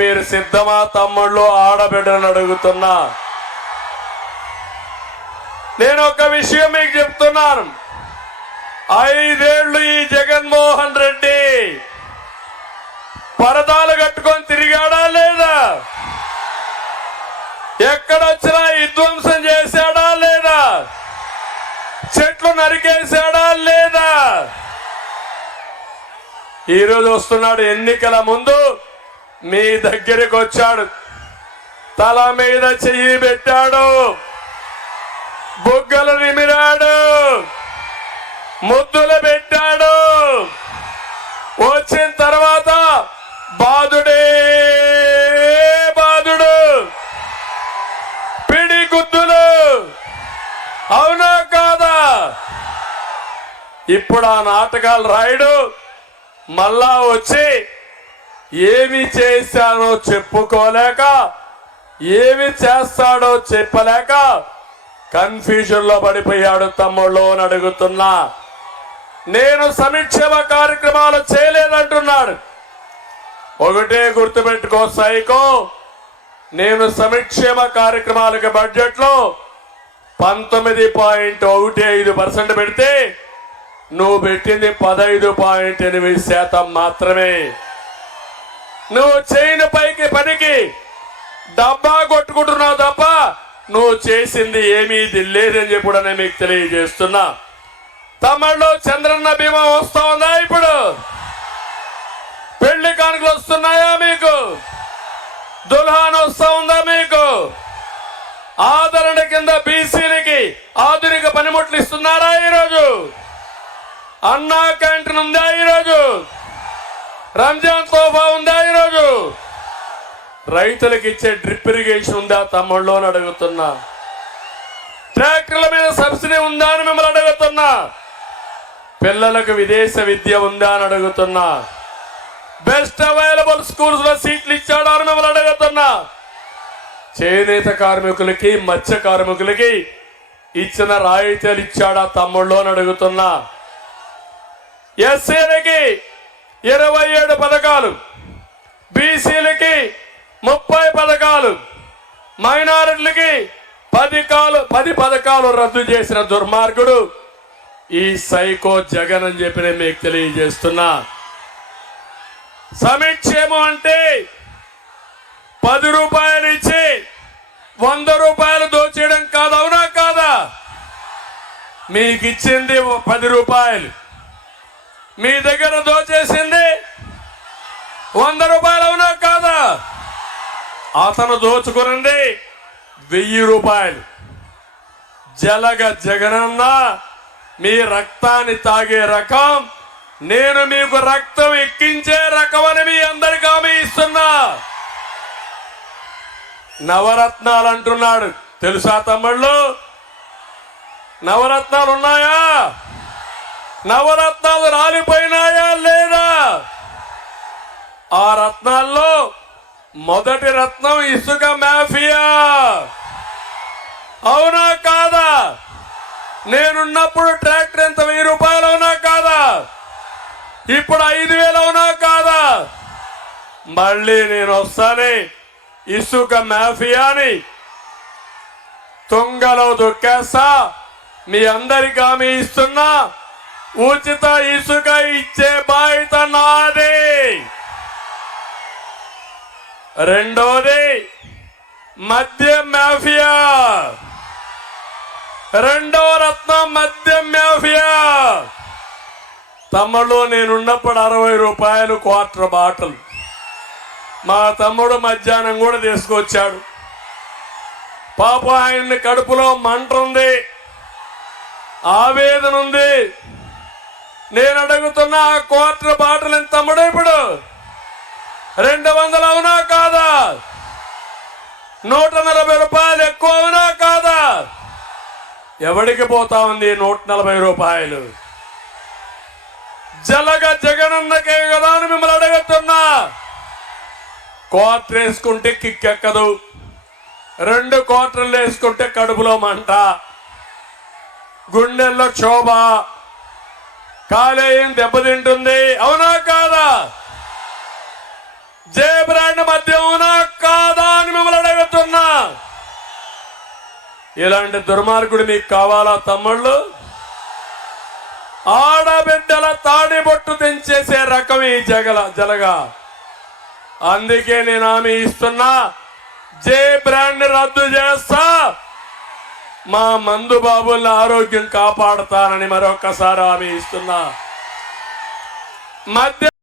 మీరు సిద్ధమా తమ్ముళ్ళు ఆడబిడ్డను అడుగుతున్నా. నేను ఒక విషయం మీకు చెప్తున్నాను. 5 ఏళ్లు ఈ జగన్మోహన్ రెడ్డి పరదాలు కట్టుకొని తిరిగాడా లేదా? ఎక్కడొచ్చినా విధ్వంసం చేశాడా లేదా? చెట్లు నరికేశాడా లేదా? ఈరోజు వస్తున్నాడు, ఎన్నికల ముందు మీ దగ్గరికి వచ్చాడు, తల మీద చెయ్యి పెట్టాడు, బుగ్గలు నిమిరాడు, ముద్దులు పెట్టాడు. వచ్చిన తర్వాత బాధుడే బాధుడు, పిడి గుద్దులు. అవునా కాదా? ఇప్పుడు ఆ నాటకాలు రాయడు, మళ్ళా వచ్చి ఏమి చేశానో చెప్పుకోలేక, ఏమి చేస్తాడో చెప్పలేక కన్ఫ్యూజన్ లో పడిపోయాడు తమ్ముళ్ళు అని అడుగుతున్నా. నేను సంక్షేమ కార్యక్రమాలు చేయలేదంటున్నాడు. ఒకటే గుర్తుపెట్టుకో సైకో, నేను సంక్షేమ కార్యక్రమాలకు బడ్జెట్ లో 19.15% పెడితే నువ్వు పెట్టింది 15.8% మాత్రమే. నువ్వు చేయని పనికి డబ్బా కొట్టుకుంటున్నావు తప్ప నువ్వు చేసింది ఏమీ లేదని చెప్పి మీకు తెలియజేస్తున్నా. తమిళలో చంద్రన్న బీమా వస్తా ఉందా? ఇప్పుడు పెళ్లి కానుకలు వస్తున్నాయా మీకు? దుల్హాన్ వస్తా ఉందా మీకు? ఆదరణ కింద బీసీలకి ఆధునిక పనిముట్లు ఇస్తున్నారా ఈరోజు? అన్నా క్యాంటీన్ ఉందా ఈరోజు? రంజాన్ తోఫా ఉందా ఈరోజు? రైతులకు ఇచ్చే డ్రిప్ ఇరిగేషన్ ఉందా తమ్ముళ్ళు అని అడుగుతున్నా. ట్రాక్టర్ల మీద సబ్సిడీ ఉందా అని మిమ్మల్ని అడుగుతున్నా. పిల్లలకు విదేశ విద్య ఉందా అని అడుగుతున్నా. బెస్ట్ అవైలబుల్ స్కూల్స్ లో సీట్లు ఇచ్చాడా అని మిమ్మల్ని అడుగుతున్నా. చేనేత కార్మికులకి, మత్స్య కార్మికులకి ఇచ్చిన రాయితీలు ఇచ్చాడా తమ్ముళ్ళు అని అడుగుతున్నా. ఎస్సీలకి 27 పథకాలు, బీసీలకి 30 పథకాలు, మైనారిటీలకి 10 పథకాలు రద్దు చేసిన దుర్మార్గుడు ఈ సైకో జగన్ అని చెప్పి నేను మీకు తెలియజేస్తున్నా. సంక్షేమం అంటే 10 రూపాయలు ఇచ్చి 100 రూపాయలు దోచేయడం కాదు. అవునా కాదా? మీకు ఇచ్చింది 10 రూపాయలు, మీ దగ్గర దోచేసింది 100 రూపాయలు. అవునా కాదా? అతను దోచుకున్నది 1000 రూపాయలు. జలగ జగనన్న మీ రక్తాన్ని తాగే రకం, నేను మీకు రక్తం ఎక్కించే రకం అని మీ అందరికీ హామీ ఇస్తున్నా. నవరత్నాలు అంటున్నాడు, తెలుసా తమ్ముళ్ళు? నవరత్నాలు ఉన్నాయా? నవరత్నాలు రాలిపోయినాయా లేదా? ఆ రత్నాల్లో మొదటి రత్నం ఇసుక మాఫియా. అవునా కాదా? నేనున్నప్పుడు ట్రాక్టర్ ఎంత 1000 రూపాయలు. అవునా కాదా? ఇప్పుడు 5000 అవునా కాదా? మళ్ళీ నేను వస్తానే ఇసుక మాఫియాని తుంగలో దొక్కేస్తా. మీ అందరికీ హామీ ఇస్తున్నా, ఉచిత ఇసుక ఇచ్చే బాధ్యత నాది. రెండోది మద్యం మాఫియా. రెండో రత్నం మద్యం మాఫియా. తమ్ముడు నేనున్నప్పుడు 60 రూపాయలు క్వార్టర్ బాటిల్. మా తమ్ముడు మధ్యాహ్నం కూడా తీసుకొచ్చాడు. పాప ఆయన్ని కడుపులో మంట ఉంది, ఆవేదన ఉంది. నేను అడుగుతున్నా, ఆ క్వార్టర్ బాటిల్ ఎంత తమ్ముడు? ఇప్పుడు 200. అవునా కాదా? 140 రూపాయలు ఎక్కువ. అవునా కాదా? ఎవడికి పోతా ఉంది 140 రూపాయలు? జలగ జగనన్నకే కదా అని మిమ్మల్ని అడుగుతున్నా. క్వార్టర్ వేసుకుంటే కిక్కెక్కదు, 2 క్వార్టర్లు వేసుకుంటే కడుపులో మంట, గుండెల్లో క్షోభ, కాలేయం దెబ్బతింటుంది. అవునా కాదా? జే బ్రాండ్ మద్యం ఇలాంటి దుర్మార్గుడు మీకు కావాలా తమ్ముళ్ళు? ఆడబిడ్డల తాడిబొట్టు తెంచేసే రకం ఈ జలగా. అందుకే నేను హామీ ఇస్తున్నా, జే బ్రాండ్ రద్దు చేస్తా, మా మందు బాబుల ఆరోగ్యం కాపాడతానని మరొకసారి హామీ ఇస్తున్నా. మధ్య